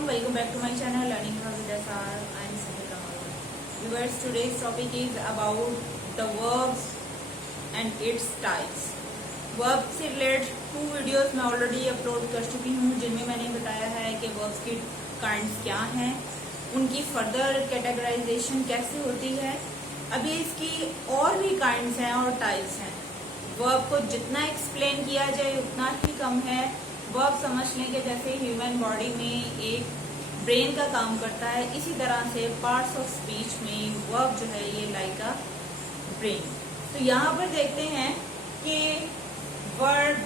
Assalamualaikum. Welcome back to my channel Learning How with SR. I am Sahila Marwan. Viewers, today's topic is about the verbs and its types. Verb से related 2 videos मैं already upload कर चुकी हूँ जिनमें मैंने बताया है कि वर्ब्स की काइंड्स क्या हैं, उनकी फर्दर कैटेगराइजेशन कैसे होती है। अभी इसकी और भी काइंड्स हैं और टाइप्स हैं। वर्ब को जितना एक्सप्लेन किया जाए उतना ही कम है। वर्ब समझ लें कि जैसे ह्यूमन बॉडी में एक ब्रेन का काम करता है, इसी तरह से पार्ट्स ऑफ स्पीच में वर्ब जो है ये लाइक अ ब्रेन। तो यहाँ पर देखते हैं कि वर्ब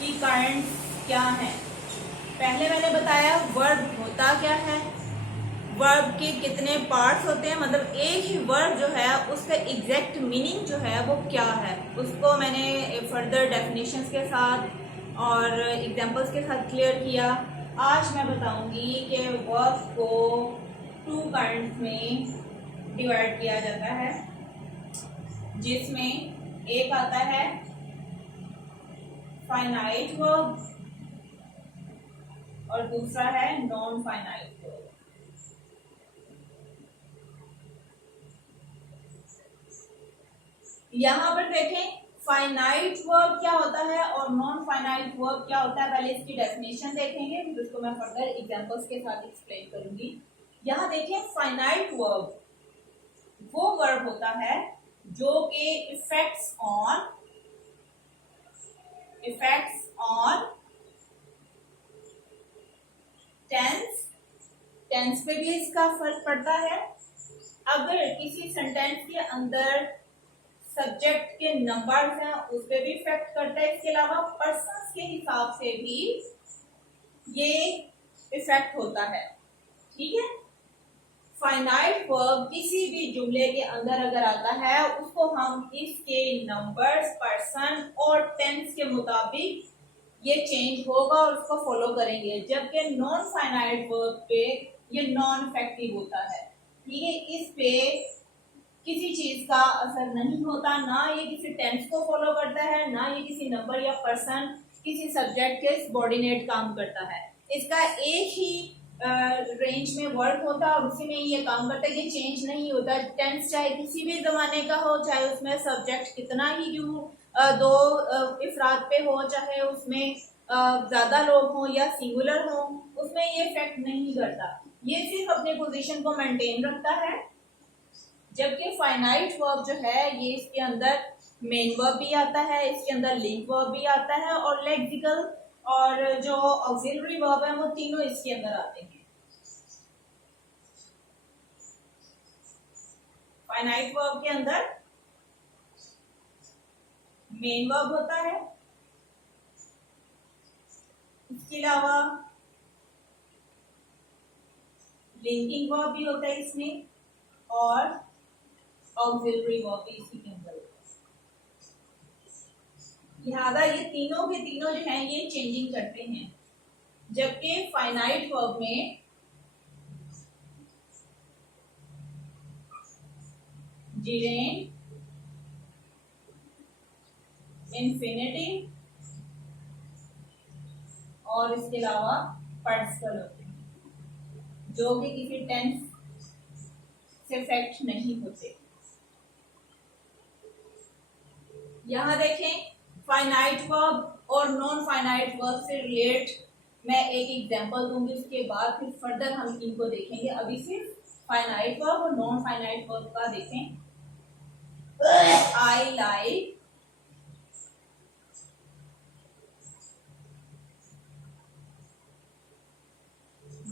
की काइंड्स क्या हैं। पहले मैंने बताया वर्ब होता क्या है, वर्ब के कितने पार्ट्स होते हैं, मतलब एक ही वर्ब जो है उसका एग्जैक्ट मीनिंग जो है वो क्या है, उसको मैंने फर्दर डेफिनेशंस के साथ और एग्जांपल्स के साथ क्लियर किया। आज मैं बताऊंगी कि वर्ब को 2 काइंड्स में डिवाइड किया जाता है, जिसमें एक आता है फाइनाइट वर्ब और दूसरा है नॉन फाइनाइट वर्ब। यहाँ पर देखें फाइनाइट वर्ब क्या होता है और नॉन फाइनाइट वर्ब क्या होता है। पहले इसकी डेफिनेशन देखेंगे, फिर उसको मैं फर्दर एग्जांपल्स के साथ एक्सप्लेन करूंगी। यहाँ देखें फाइनाइट वर्ब वो वर्ब होता है जो कि इफेक्ट्स ऑन टेंस पे भी इसका फर्क पड़ता है। अगर किसी सेंटेंस के अंदर सब्जेक्ट के नंबर्स हैं उस पर भी इफेक्ट करता है, इसके अलावा पर्सन्स के हिसाब से भी ये इफेक्ट होता है। ठीक है, फाइनाइट वर्ब किसी भी जुमले के अंदर अगर आता है उसको हम इसके नंबर्स, पर्सन और टेंस के मुताबिक ये चेंज होगा और उसको फॉलो करेंगे, जबकि नॉन फाइनाइट वर्ब पे ये नॉन इफेक्टिव होता है। ठीक है, इस पे किसी चीज का असर नहीं होता, ना ये किसी टेंस को फॉलो करता है, ना ये किसी नंबर या पर्सन किसी सब्जेक्ट के सबऑर्डिनेट काम करता है। इसका एक ही रेंज में वर्क होता है और उसी में ये काम करता है, ये चेंज नहीं होता। टेंस चाहे किसी भी जमाने का हो, चाहे उसमें सब्जेक्ट कितना ही क्यों 2 इफराद पे हो, चाहे उसमें ज्यादा लोग हों या सिंगुलर हों, उसमें ये इफेक्ट नहीं करता, ये सिर्फ अपने पोजीशन को मेंटेन रखता है। जबकि फाइनाइट वर्ब जो है ये इसके अंदर मेन वर्ब भी आता है, इसके अंदर लिंक वर्ब भी आता है और लेक्सिकल और जो ऑक्सिलरी वर्ब है वो तीनों इसके अंदर आते हैं। फाइनाइट वर्ब के अंदर मेन वर्ब होता है, इसके अलावा लिंकिंग वर्ब भी होता है इसमें और ऑक्सिलरी वर्ब भी इसी के अंदर होता है। लिहाजा ये तीनों के तीनों जो हैं ये चेंजिंग करते हैं, जबकि फाइनाइट वर्ब में जिरेन, इन्फिनिटिव और इसके अलावा पार्टिसिपल होते हैं, जो कि किसी टेंस से इफेक्ट नहीं होते। यहाँ देखें फाइनाइट वर्ब और नॉन फाइनाइट वर्ब से रिलेट मैं एक एग्जांपल दूंगी, उसके बाद फिर फर्दर हम इनको देखेंगे। अभी सिर्फ फाइनाइट वर्ब और नॉन फाइनाइट वर्ब का देखें। I like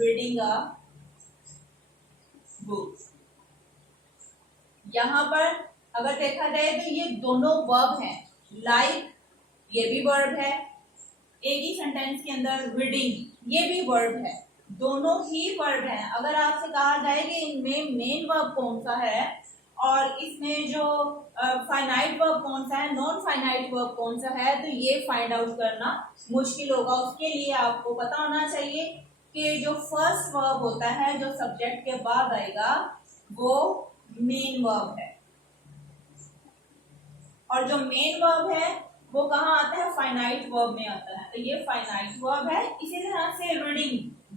reading a book. यहाँ पर अगर देखा जाए तो ये दोनों वर्ब हैं। लाइक ये भी वर्ब है, एक ही सेंटेंस के अंदर रीडिंग ये भी वर्ब है, दोनों ही वर्ब हैं। अगर आपसे कहा जाए कि इनमें मेन वर्ब कौन सा है और इसमें जो फाइनाइट वर्ब कौन सा है, नॉन फाइनाइट वर्ब कौन सा है, तो ये फाइंड आउट करना मुश्किल होगा। उसके लिए आपको पता होना चाहिए कि जो फर्स्ट वर्ब होता है जो सब्जेक्ट के बाद आएगा वो मेन वर्ब है, और जो मेन वर्ब है वो कहाँ आता है, फाइनाइट वर्ब में आता है। तो ये फाइनाइट वर्ब है। इसी तरह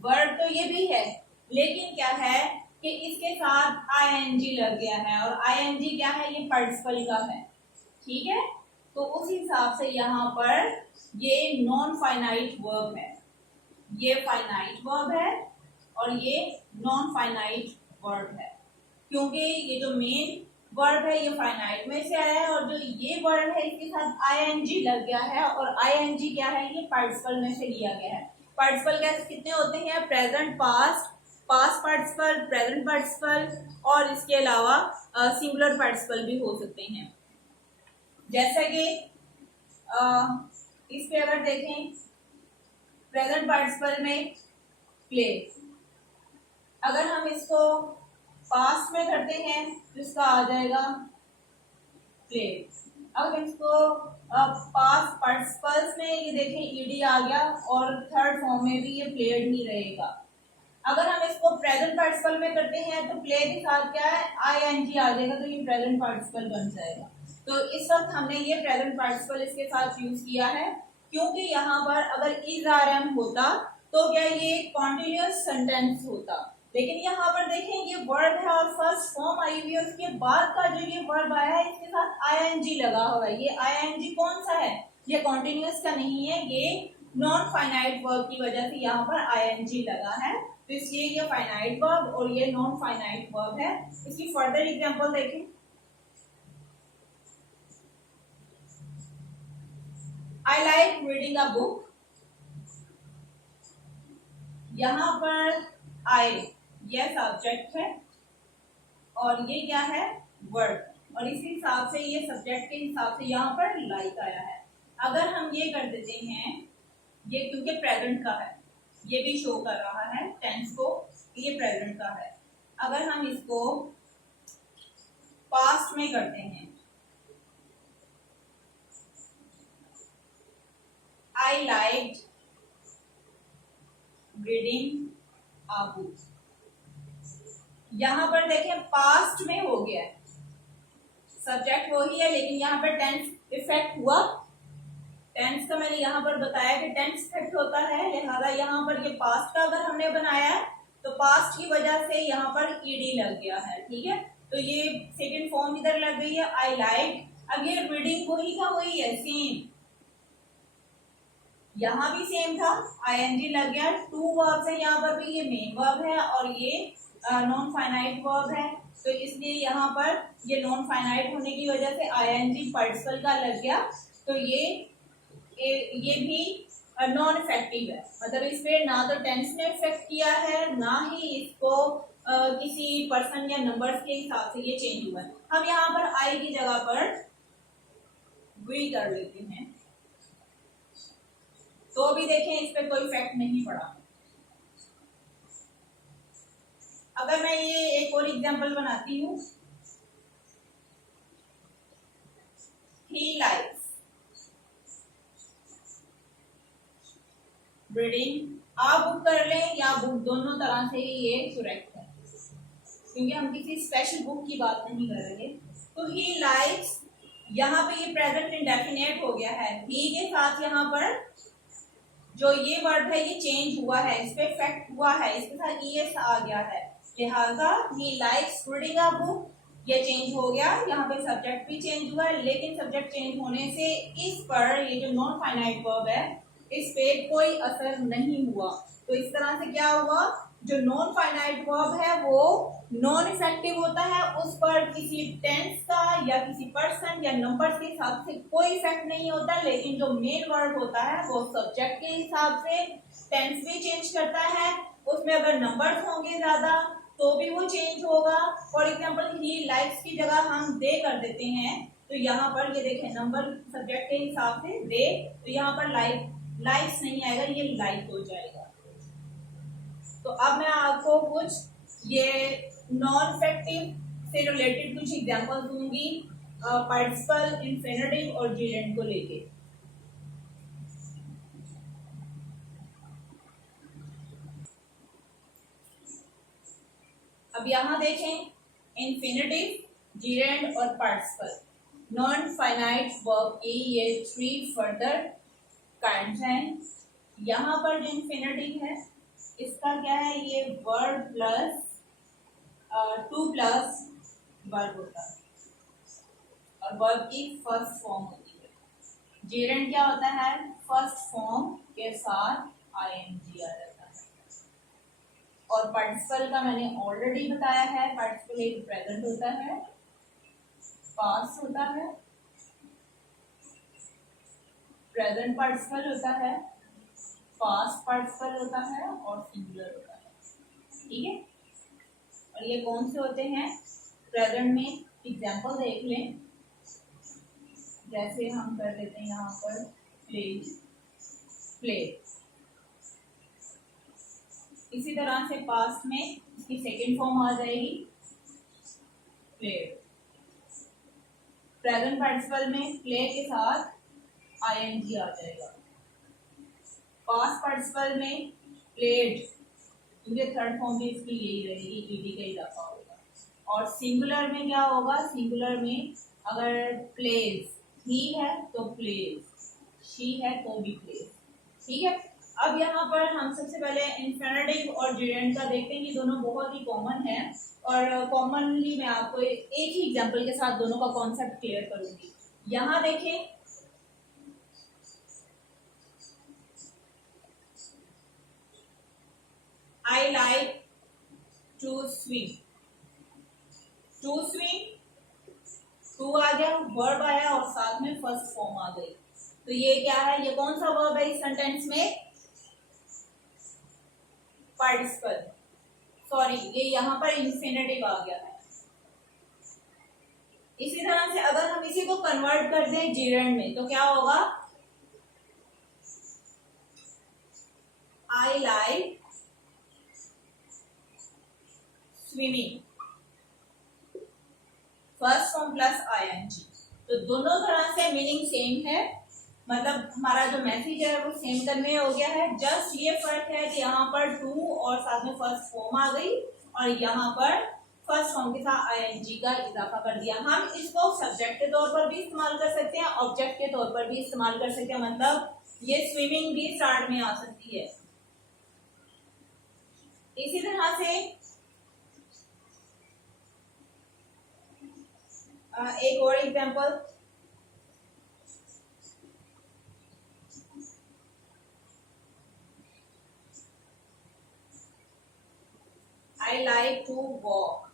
वर्ड तो ये भी है, लेकिन क्या है कि इसके साथ आईएनजी लग गया है, और आईएनजी क्या है, ये पार्टिसिपल का है, ठीक है। तो उस हिसाब से यहाँ पर ये नॉन फाइनाइट वर्ब है, ये फाइनाइट वर्ब है और ये नॉन फाइनाइट वर्ब है, क्योंकि ये जो मेन वर्ब है ये फाइनाइट में से आया है, और जो ये वर्ड है इसके साथ आईएनजी लग गया है, और आईएनजी क्या है, ये पार्टिसिपल में से लिया गया है। पार्टिसिपल कैसे कितने होते हैं, present, past, past participle, present participle, और इसके अलावा सिंगुलर पार्टिसिपल भी हो सकते हैं। जैसे कि इस पे अगर देखें प्रेजेंट पार्टिसिपल में प्ले, अगर हम इसको पास्ट में करते हैं तो इसका आ जाएगा प्ले। अगर इसको पास्ट पार्टिसिपल्स में ये देखें ईडी आ गया, और थर्ड फॉर्म में भी ये प्लेड ही रहेगा। अगर हम इसको प्रेजेंट पार्टिसिपल में करते हैं तो प्ले के साथ क्या है, आईएनजी आ जाएगा, तो ये प्रेजेंट पार्टिसिपल बन जाएगा। तो इस वक्त हमने ये प्रेजेंट पार्टिसिपल इसके साथ यूज किया है, क्योंकि यहाँ पर अगर इज आर एम होता तो क्या ये कॉन्टिन्यूअस सेंटेंस होता, लेकिन यहाँ पर देखें ये वर्ब है और फर्स्ट फॉर्म आई हुई है, उसके बाद का जो ये वर्ब आया है इसके साथ आईएनजी लगा हुआ है। ये आईएनजी कौन सा है, ये कॉन्टिन्यूअस का नहीं है, ये नॉन फाइनाइट वर्ब की वजह से यहाँ पर आईएनजी लगा है, तो इसलिए ये फाइनाइट वर्ब और ये नॉन फाइनाइट वर्ब है। इसकी फर्दर एग्जांपल देखें, I like reading a book, यहाँ पर आई यह सब्जेक्ट है और ये क्या है, वर्ड, और इस हिसाब से ये सब्जेक्ट के हिसाब से यहाँ पर लाइक आया है। अगर हम ये कर देते हैं, ये क्योंकि प्रेजेंट का है, ये भी शो कर रहा है टेंस को, ये प्रेजेंट का है। अगर हम इसको पास्ट में करते हैं, I like reading a book, यहां पर देखें पास्ट में हो गया, सब्जेक्ट वही है लेकिन यहाँ पर टेंस इफेक्ट हुआ। टेंस का मैंने यहाँ पर बताया कि टेंस इफेक्ट होता है, लिहाजा यहाँ पर ये पास्ट का अगर हमने बनाया है तो पास्ट की वजह से यहाँ पर ईडी लग गया है, ठीक है। तो ये सेकंड फॉर्म इधर लग गई है आई लाइक। अब ये रीडिंग वही का वही है, सेम, यहाँ भी सेम था, आईएनजी लग गया। टू वर्ब्स है यहाँ पर भी, ये मेन वर्ब है और ये नॉन फाइनाइट वर्ब है, तो इसलिए यहाँ पर ये नॉन फाइनाइट होने की वजह से आईएनजी पार्टिसिपल का लग गया, तो ये भी नॉन इफेक्टिव है, मतलब इस पे ना तो टेंस ने इफेक्ट किया है, ना ही इसको किसी पर्सन या नंबर्स के हिसाब से ये चेंज हुआ है। हम यहाँ पर आई की जगह पर वी कर लेते हैं, तो भी देखें इस पे कोई इफेक्ट नहीं पड़ा। अगर मैं ये एक और एग्जांपल बनाती हूँ, ही लाइक्स रीडिंग, आप बुक कर लें या बुक, दोनों तरह से ये करेक्ट है, क्योंकि हम किसी स्पेशल बुक की बात नहीं कर रहे। तो ही लाइक्स, यहाँ पे ये प्रेजेंट इंडेफिनेट हो गया है, ही के साथ यहाँ पर जो ये वर्ड है ये चेंज हुआ है, इस पे इफेक्ट हुआ है, इसके साथ ईएस आ गया है, लिहाजा he likes reading a book ये चेंज हो गया। यहाँ पे सब्जेक्ट भी चेंज हुआ है, लेकिन सब्जेक्ट चेंज होने से इस पर ये जो नॉन फाइनाइट वर्ब है इस पे कोई असर नहीं हुआ। तो इस तरह से क्या हुआ, जो नॉन फाइनाइट वर्ब है वो नॉन इफेक्टिव होता है, उस पर किसी टेंस का या किसी पर्सन या नंबर के हिसाब से कोई इफेक्ट नहीं होता, लेकिन जो मेन वर्ड होता है वो सब्जेक्ट के हिसाब से टेंस भी चेंज करता है, उसमें अगर नंबर्स होंगे ज्यादा तो भी वो चेंज होगा। फॉर एग्जाम्पल ही लाइक्स की जगह हम दे कर देते हैं, तो यहाँ पर ये देखें नंबर सब्जेक्ट के हिसाब से दे, तो यहाँ पर लाइक्स नहीं आएगा, ये लाइक हो जाएगा। तो अब मैं आपको कुछ ये नॉन इफेक्टिव से रिलेटेड कुछ एग्जांपल दूंगी पार्टिसिपल, इंफिनिटिव और जीरेंड को लेके। अब यहाँ देखें इंफिनिटिव, जीरेंड और पार्टिसिपल, नॉन फाइनाइट वर्ब के ये 3 फर्दर काइंड्स हैं। यहाँ पर जो इंफिनिटिव है इसका क्या है, ये verb plus two plus verb होता है और वर्ब की फर्स्ट फॉर्म होती है। जेरेंड क्या होता है, फर्स्ट फॉर्म के साथ आईएनजी आ जाता है। और पार्टिसिपल का मैंने ऑलरेडी बताया है, पार्टिसिपल एक प्रेजेंट होता है, पास्ट होता है, प्रेजेंट पार्टिसिपल होता है, पास्ट पार्टिसिपल होता है और सिंगुलर होता है। ठीक है, और ये कौन से होते हैं प्रेजेंट में, एग्जांपल देख लें। जैसे हम कर लेते हैं यहाँ पर प्ले, प्ले। इसी तरह से पास्ट में इसकी सेकेंड फॉर्म आ जाएगी प्लेड। प्रेजेंट पार्टिसिपल में प्ले के साथ आईएनजी आ जाएगा। पास्ट पार्टिसिपल में प्लेड, क्योंकि थर्ड फॉर्म भी इसकी यही रहेगी, ईडी का इजाफा होगा। और सिंगुलर में क्या होगा, सिंगुलर में अगर प्लेज ही है तो प्लेज, शी है तो भी प्लेज। ठीक है, अब यहाँ पर हम सबसे पहले इंफिनिटिव और जेरेंड का देखते हैं। ये दोनों बहुत ही कॉमन है और कॉमनली मैं आपको एक ही एग्जांपल के साथ दोनों का कॉन्सेप्ट क्लियर करूंगी। यहाँ देखें, I like to swim, to swim, to आ गया, वर्ब आया और साथ में फर्स्ट फॉर्म आ गई। तो ये क्या है, ये कौन सा वर्ब है इस सेंटेंस में, पार्टिसिपल, सॉरी ये यहाँ पर इंफिनिटिव आ गया है। इसी तरह से अगर हम इसी को कन्वर्ट कर दें जेरेंड में तो क्या होगा, I like swimming, first form plus ING. तो दोनों तरह से मीनिंग सेम है, मतलब हमारा जो मैसेज है वो सेम कन्वे हो गया है। जस्ट ये फर्क है कि यहाँ पर टू और साथ में फर्स्ट फॉर्म आ गई और यहाँ पर फर्स्ट फॉर्म के साथ आईएनजी का इजाफा कर दिया। हम इसको सब्जेक्ट के तौर पर भी इस्तेमाल कर सकते हैं, ऑब्जेक्ट के तौर पर भी इस्तेमाल कर सकते हैं, मतलब ये स्विमिंग भी स्टार्ट में आ सकती है। इसी तरह से एक और example, I like to walk,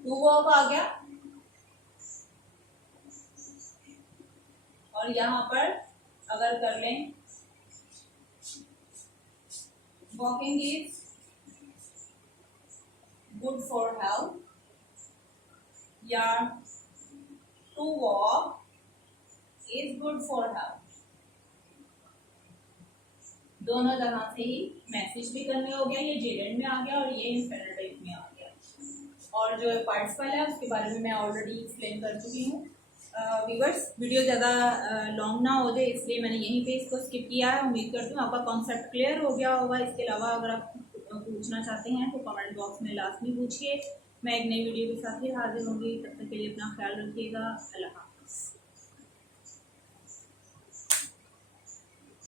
to walk आ गया और यहाँ पर अगर कर लें walking is good for health या to walk is good for health, दोनों तरह से ही मैसेज भी करने हो गया। ये जेरेंड में आ गया और ये इंफिनिटिव में आ गया। और जो पार्टिसिपल है उसके बारे में मैं ऑलरेडी एक्सप्लेन कर चुकी हूँ। व्यूअर्स, वीडियो ज़्यादा लॉन्ग ना हो जाए इसलिए मैंने यहीं पे इसको स्किप किया है। उम्मीद करती हूँ आपका कॉन्सेप्ट क्लियर हो गया होगा। इसके अलावा अगर आप पूछना चाहते हैं तो कमेंट बॉक्स में लाजमी पूछिए। मैं एक नई वीडियो के साथ ही हाजिर होंगी, तब तक के लिए अपना ख्याल रखिएगा। अल्लाह हाफ़िज़।